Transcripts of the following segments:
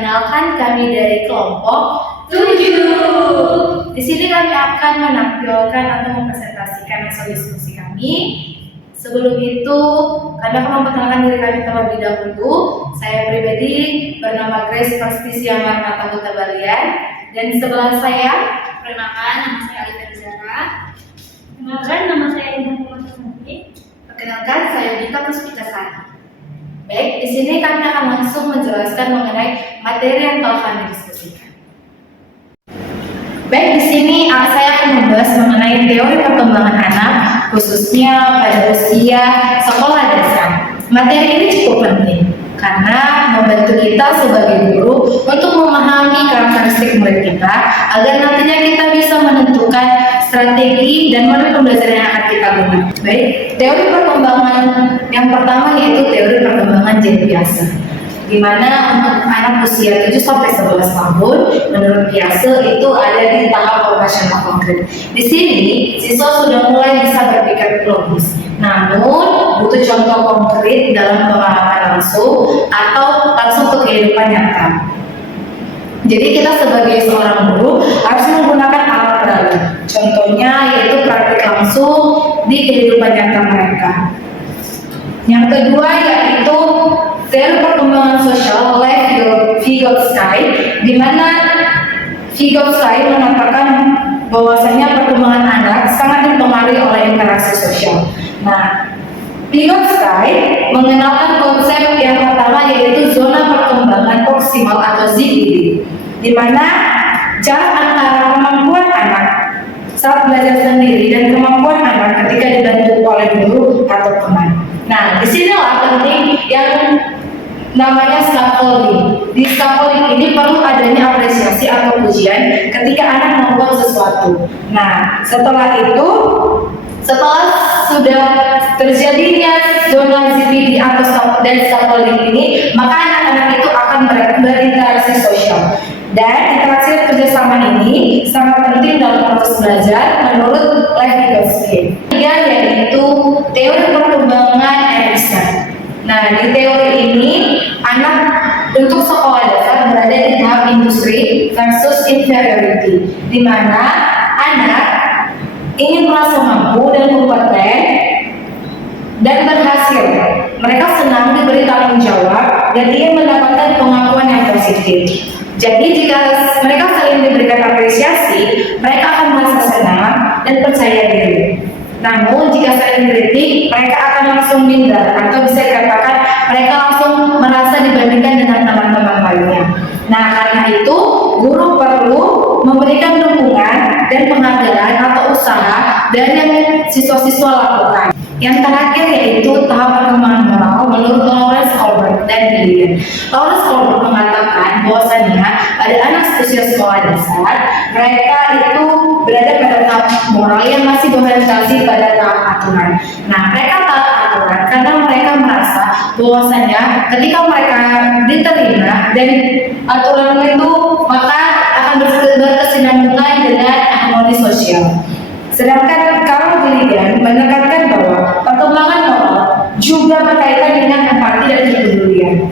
Perkenalkan, kami dari kelompok 7. Di sini kami akan menampilkan atau mempresentasikan hasil diskusi kami. Sebelum itu, kami akan memperkenalkan diri kami terlebih dahulu. Saya pribadi bernama Grace Prastisia Marnata Hutabalian, dan di sebelah saya, perkenalkan, nama saya Alifah Zara. Perkenalkan, nama saya Indah Pumasasari. Perkenalkan, saya Dita Puspitasari. Baik, di sini kami akan langsung menjelaskan mengenai materi yang telah kami diskusikan. Baik, di sini saya akan membahas mengenai teori perkembangan anak, khususnya pada usia sekolah dasar. Materi ini cukup penting karena membantu kita sebagai guru untuk memahami karakteristik murid kita agar nantinya kita bisa menentukan strategi dan model pembelajaran yang akan kita gunakan. Baik, teori perkembangan yang pertama yaitu teori perkembangan gen biasa, di mana untuk anak usia 7 sampai 11 tahun menurut Piaget itu ada di tahap operasional konkret. Di sini siswa sudah mulai bisa berpikir logis, namun butuh contoh konkret dalam pengalaman langsung atau langsung ke kehidupan nyata. Jadi kita sebagai seorang guru harus menggunakan alat peraga. Contohnya yaitu praktik langsung di kehidupan nyata mereka. Yang kedua yaitu teori perkembangan sosial oleh Vygotsky, di mana Vygotsky mengatakan bahwasanya perkembangan anak sangat dipengaruhi oleh interaksi sosial. Nah, Vygotsky mengenalkan konsep yang pertama yaitu zona perkembangan proksimal atau ZPD, di mana jarak antara kemampuan anak saat belajar sendiri dan kemampuan anak ketika dibantu oleh guru atau teman. Nah, disinilah penting yang namanya scaffolding. Di scaffolding ini perlu adanya apresiasi atau pujian ketika anak membuat sesuatu. Nah, setelah sudah terjadinya zona ZPD atau scaffolding ini, maka anak-anak itu akan berinteraksi sosial. Dan interaksi kerjasama ini sangat penting dalam proses belajar menurut Lev Vygotsky. Yaitu teori perkembangan Erikson. Nah, di teori ini anak untuk sekolah dasar berada di tahap industri versus inferiority, di mana anak ingin merasa mampu dan kompeten dan berhasil. Mereka senang diberi tanggung jawab dan ingin mendapatkan pengakuan yang positif. Jadi jika mereka saling diberikan apresiasi, mereka akan merasa senang dan percaya diri. Namun jika saling kritik, mereka akan langsung minder atau bisa dikatakan mereka langsung merasa dibandingkan dengan teman-teman lainnya. Nah, karena itu guru perlu memberikan dukungan dan penghargaan atau usaha dari yang siswa-siswa lakukan. Yang terakhir yaitu tahap perkembangan moral menurut Lawrence Kohlberg dan Gilligan. Lawrence Kohlberg mengatakan bahwasanya pada anak usia sekolah dasar mereka itu berada pada tahap moral yang masih berorientasi pada tahap aturan. Nah, mereka taat aturan karena mereka merasa bahwasanya ketika mereka diterima dan aturan itu maka akan berkesinambungan dengan harmoni sosial. Sedangkan Carl Gilligan menekankan bahwa perkembangan moral juga berkaitan dengan empati dan kepedulian.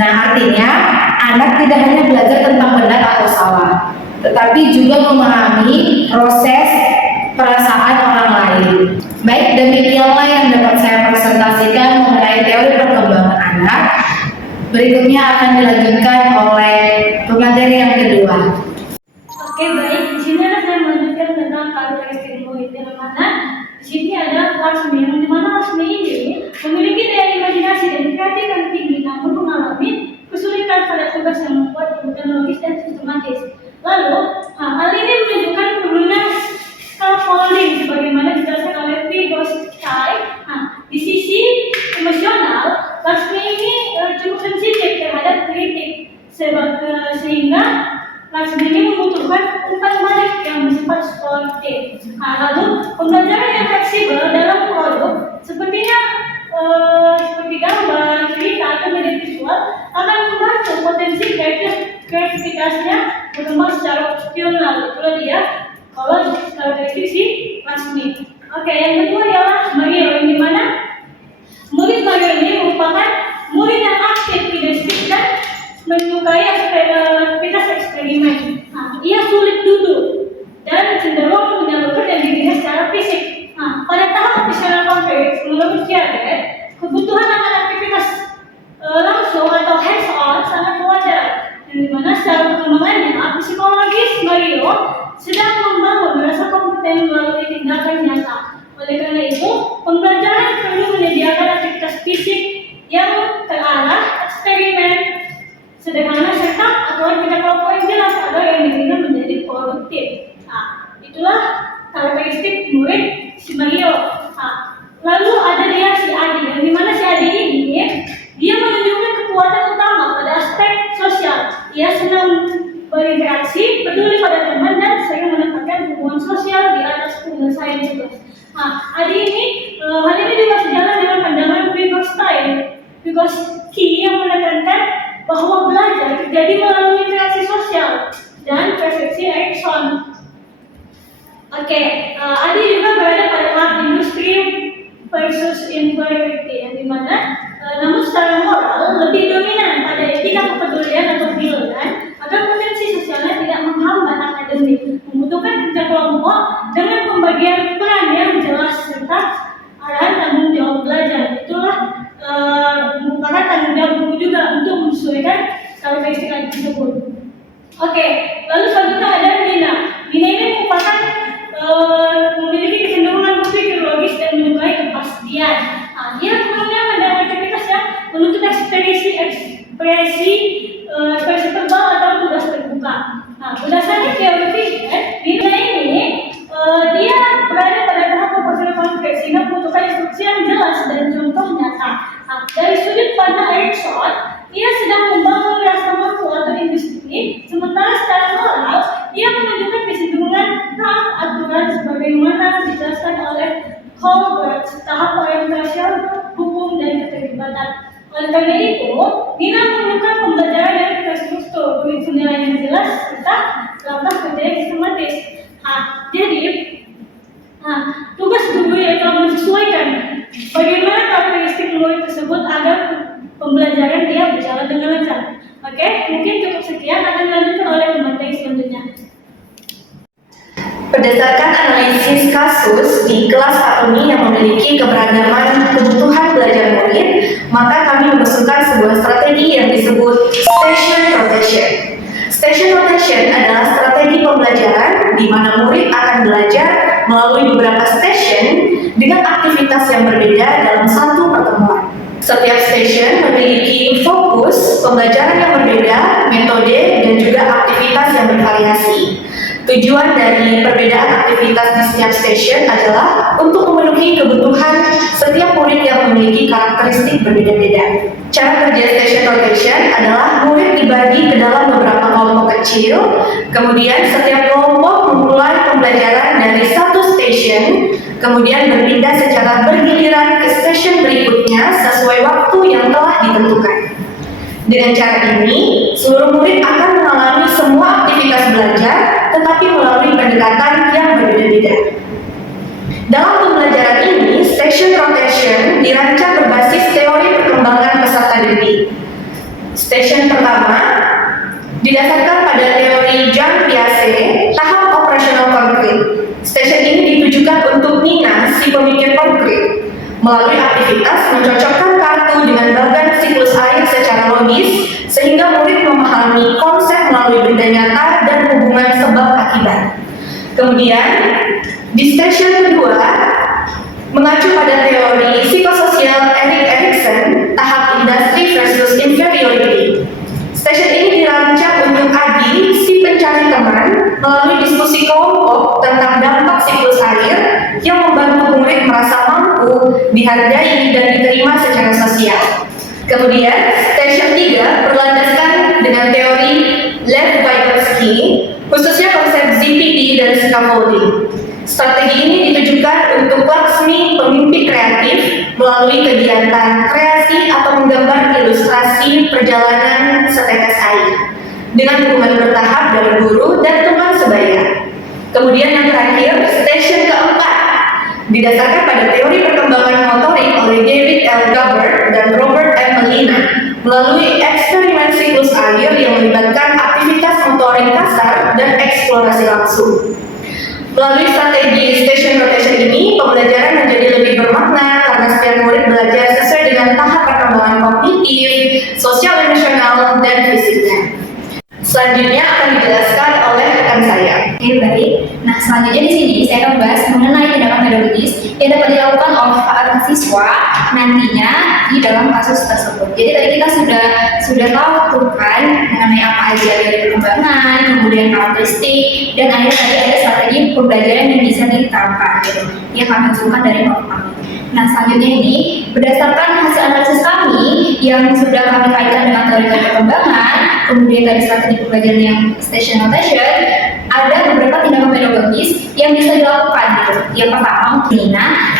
Nah, artinya anak tidak hanya belajar tentang benar atau salah, tetapi juga memahami proses perasaan orang lain. Baik, demikianlah yang dapat saya presentasikan mengenai teori perkembangan anak. Berikutnya akan dilanjutkan oleh pemateri yang kedua. Oke, baik. Di sini saya melanjutkan tentang karakteristik murid, yang mana di sini ada Laksmi, di mana Laksmi ini memiliki daya imajinasi dan kreatif yang tinggi, namun mengalami kesulitan pada tugas yang membuat kebutuhan logis dan sistematis. Lalu, hal ini menunjukkan perlunya scaffolding sebagaimana dijelaskan oleh Vygotsky. Di sisi emosional, Laksmi ini cukup sensitif terhadap kritik, sehingga Laksmi ini membutuhkan umpan balik yang bersifat sportif. Lalu pembelajaran yang fleksibel dalam produk seperti gambar, cerita atau media visual akan membantu potensi kreativitasnya berkembang secara opsional. Itulah dia kalau karakteristik si Laksmi. Oke, yang kedua ialah Mario, di mana murid Mario ini merupakan murid yang aktif, identik dan menyukai aktivitas eksperimen. Nah, ia sulit duduk dan cenderung menyalurkan dirinya secara fisik. Nah, pada tahap operasional kompleks, menurut Kiadet, kebutuhan akan aktivitas langsung atau hands-on sangat wajar. Yang dimana secara perkembangannya, psikologis Mario sedang membangun rasa kompeten melalui tindakan nyata. Oleh karena itu, pembelajaran perlu menyediakan aktivitas fisik yang terarah, eksperimen sederhana serta aturan kerja kelompok yang jelas agar yang dibina menjadi produktif. Nah, itulah karakteristik murid si Mario. Nah, lalu ada dia si Adi, yang dimana si Adi ini dia menunjukkan kekuatan utama pada aspek sosial. Ia senang berinteraksi, peduli pada teman dan sering menempatkan hubungan sosial di atas penyelesaian tugas. Nah, Adi ini hal ini juga sejalan dengan pandangan Vygotsky yang menekankan bahwa belajar terjadi melalui interaksi sosial dan persepsi Erikson. Oke, Adi juga berada pada tahap industri versus inferiority, yang dimana namun secara moral lebih dominan pada etika kepedulian atau kepedulian agar potensi sosialnya tidak menghambat akademik, membutuhkan kerja kelompok dengan pembagian peran yang jelas serta arahan tanggung jawab belajar. Itulah merupakan tanggung jawab guru juga untuk menyesuaikan karakteristik tersebut. Oke, lalu selanjutnya ada Nina. Nina ini merupakan memiliki kecenderungan berpikir logis dan menyukai kepastian. Nah, dia umumnya mendapat aktivitas yang menuntut ekspresi verbal atau tugas terbuka. Nah, berdasarkan teori Piaget, Nina ini dia berada pada tahap proporsional kompleks sehingga membutuhkan instruksi yang jelas dan contoh nyata. Nah, dari sudut pandang Erikson, ia sedang membangun rasa mampu atau industri, sementara secara moral, ia menunjukkan kecenderungan taat aturan sebagaimana dijelaskan oleh Colbert, tahap orientasi hukum dan keterlibatan. Oleh karena itu, Nina menunjukkan pembelajaran yang terstruktur, penilaian yang jelas, serta langkah kerja yang sistematis. Tugas guru yaitu menyesuaikan bagaimana karakteristik murid tersebut agar pembelajaran dia berjalan dengan lancar. Oke, mungkin cukup sekian, akan dilanjutkan oleh pemateri selanjutnya. Berdasarkan analisis kasus di kelas Patoni yang memiliki keberagaman kebutuhan belajar murid, maka kami mengusulkan sebuah strategi yang disebut station rotation. Station rotation adalah strategi pembelajaran di mana murid akan belajar melalui beberapa station dengan aktivitas yang berbeda dalam satu pertemuan. Setiap station memiliki fokus pembelajaran yang berbeda, metode, dan juga aktivitas yang bervariasi. Tujuan dari perbedaan aktivitas di setiap station adalah untuk memenuhi kebutuhan setiap murid yang memiliki karakteristik berbeda-beda. Cara kerja station rotation adalah murid dibagi ke dalam beberapa kelompok kecil, kemudian setiap kelompok memulai pembelajaran dari satu station, kemudian berpindah secara bergiliran ke station berikutnya sesuai waktu yang telah ditentukan. Dengan cara ini, seluruh murid akan mengalami semua aktivitas belajar, tetapi melalui pendekatan yang berbeda-beda. Dalam pembelajaran ini, station rotation dirancang berbasis teori perkembangan peserta didik. Station pertama didasarkan pada teori Jean Piaget, tahap operasional konkret. Station ini ditujukan untuk Nina, si pemikir konkret. Melalui aktivitas mencocokkan kartu dengan bagan siklus air secara logis, sehingga murid memahami konsep melalui benda nyata dan hubungan sebab akibat. Kemudian, di station kedua, mengacu pada teori psikososial Erik Erikson, tahap industri versus inferiority. Station ini dirancang untuk Adi, si pencari teman, melalui diskusi kelompok tentang dampak siklus air yang membantu murid merasa mampu, dihargai, dan diterima secara sosial. Kemudian, station 3 berlandaskan dengan teori Lev Vygotsky, khususnya konsep ZPD dan scaffolding. Strategi ini ditujukan untuk Laksmi, pemimpi kreatif, melalui kegiatan kreasi atau menggambar ilustrasi perjalanan setetes air, dengan dukungan bertahap dari guru dan teman sebaya. Kemudian yang terakhir, station keempat, didasarkan pada teori perkembangan motorik oleh David L. Gabbard dan Robert M. Molina, melalui eksperimen siklus air yang melibatkan aktivitas motorik kasar dan eksplorasi langsung. Melalui strategi station rotation ini, pembelajaran menjadi lebih bermakna karena setiap murid belajar sesuai dengan tahap perkembangan kognitif, sosial emosional, dan fisiknya. Selanjutnya akan dijelaskan oleh rekan saya. Oke, baik. Nah, selanjutnya di sini saya akan bahas mengenai tindakan pedagogis yang dapat dilakukan oleh para siswa nantinya di dalam kasus tersebut. Jadi tadi kita sudah tahu tuh kan mengenai apa aja dari perkembangan, kemudian karakteristik, dan akhirnya tadi ada strategi pembelajaran yang bisa diterapkan gitu. Yang kami usulkan dari kelompok kami. Nah, selanjutnya ini berdasarkan hasil analisis kami yang sudah kami kaitkan dengan teori perkembangan, kemudian dari strategi pembelajaran yang station rotation, ada beberapa tindakan pedagogis yang bisa dilakukan gitu. Yang pertama,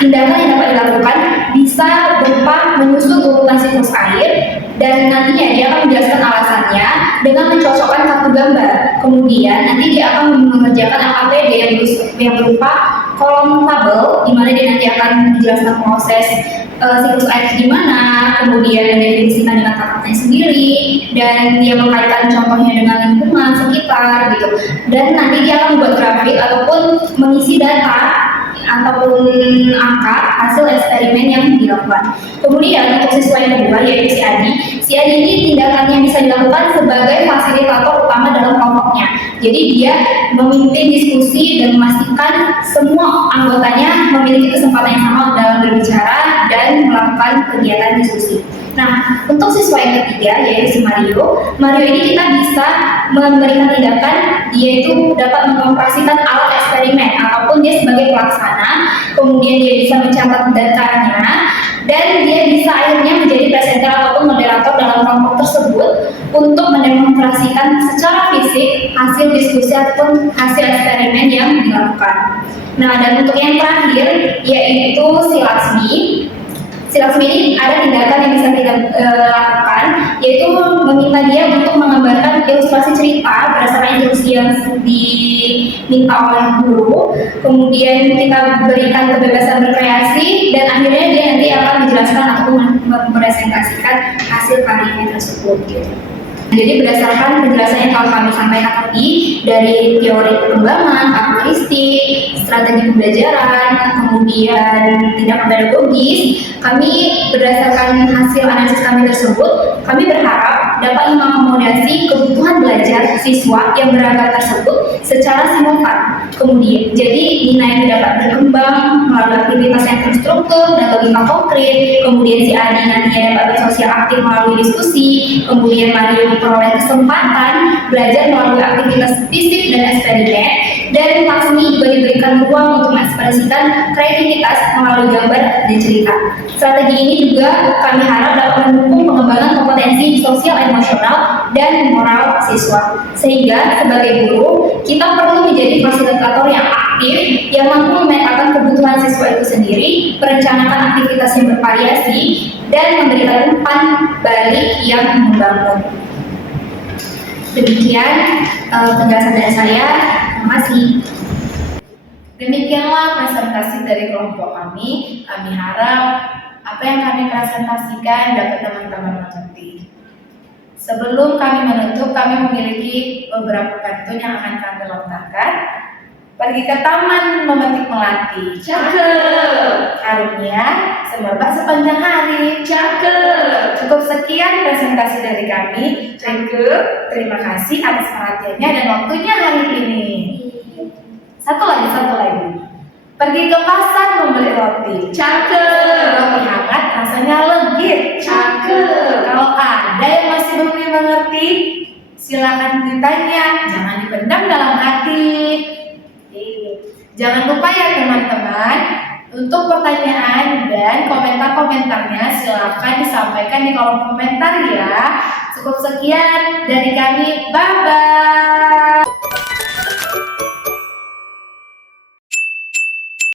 tindakan yang dapat dilakukan bisa berupa menyusun urutan siklus air dan nantinya dia akan menjelaskan alasannya dengan mencocokkan satu gambar. Kemudian nanti dia akan mengerjakan AKPD yang berupa kolom tabel di mana dia nanti akan menjelaskan proses siklus air gimana, kemudian mendefinisikan dengan kata-katanya sendiri, dan dia mengkaitkan contohnya dengan lingkungan sekitar gitu. Dan nanti dia akan membuat grafik ataupun mengisi data ataupun angka hasil eksperimen yang dilakukan. Kemudian untuk siswa yang kedua yaitu si Adi. Si Adi ini tindakannya bisa dilakukan sebagai fasilitator utama dalam kelompoknya. Jadi dia memimpin diskusi dan memastikan semua anggotanya memiliki kesempatan yang sama dalam berbicara dan melakukan kegiatan diskusi. Nah, untuk siswa yang ketiga yaitu si Mario. Mario ini kita bisa memberikan tindakan dia itu dapat mengoperasikan alat eksperimen ataupun dia sebagai pelaksana, kemudian dia bisa mencatat datanya dan dia bisa akhirnya menjadi presenter ataupun moderator dalam kelompok tersebut untuk mendemonstrasikan secara fisik hasil diskusi ataupun hasil eksperimen yang dilakukan. Nah, dan untuk yang terakhir yaitu si Laksmi. Si Laksmi ini ada tindakan yang bisa kita lakukan, yaitu meminta dia untuk menggambarkan ilustrasi cerita berdasarkan instruksi yang diminta oleh guru. Kemudian kita berikan kebebasan berkreasi dan akhirnya dia nanti akan menjelaskan ataupun mempresentasikan hasil karyanya tersebut. Gitu. Jadi berdasarkan penjelasan yang kami sampaikan tadi dari teori perkembangan, karakteristik, strategi pembelajaran, kemudian tindakan pedagogis, kami berdasarkan hasil analisis kami tersebut, kami berharap dapat mengakomodasi kebutuhan belajar siswa yang beragam tersebut secara simultan. Kemudian, jadi nilai dapat berkembang melalui aktivitas yang terstruktur dan logika konkret. Kemudian si Adi nantinya dapat bersosial aktif melalui diskusi. Kemudian Mario memperoleh kesempatan belajar melalui aktivitas fisik dan eksperimen. Dan Laksmi juga diberikan ruang untuk mengekspresikan kreativitas melalui gambar dan cerita. Strategi ini juga kami harap dapat mendukung pengembangan kompetensi sosial emosional dan moral siswa. Sehingga sebagai guru, kita perlu menjadi fasilitator yang aktif yang mampu memetakan kebutuhan siswa itu sendiri, merencanakan aktivitas yang bervariasi, dan memberikan umpan balik yang membangun. Demikian penjelasan dari saya. Terima kasih. Demikianlah presentasi dari kelompok kami. Kami harap apa yang kami presentasikan dapat teman-teman mengerti. Sebelum kami menutup, kami memiliki beberapa pantun yang akan kami lontarkan. Pergi ke taman memetik melati. Cakep. Karunia semerbak sepanjang hari. Cakep. Cukup sekian presentasi dari kami. Cakep. Terima kasih atas perhatiannya dan waktunya hari ini. Satu lagi. Pergi ke pasar membeli roti. Cakep. Roti hangat rasanya legit. Cakep. Kalau ada yang masih belum mengerti, silakan ditanya. Jangan dipendam dalam hati. Jangan lupa ya teman-teman, untuk pertanyaan dan komentar-komentarnya silakan disampaikan di kolom komentar ya. Cukup sekian dari kami. Bye-bye.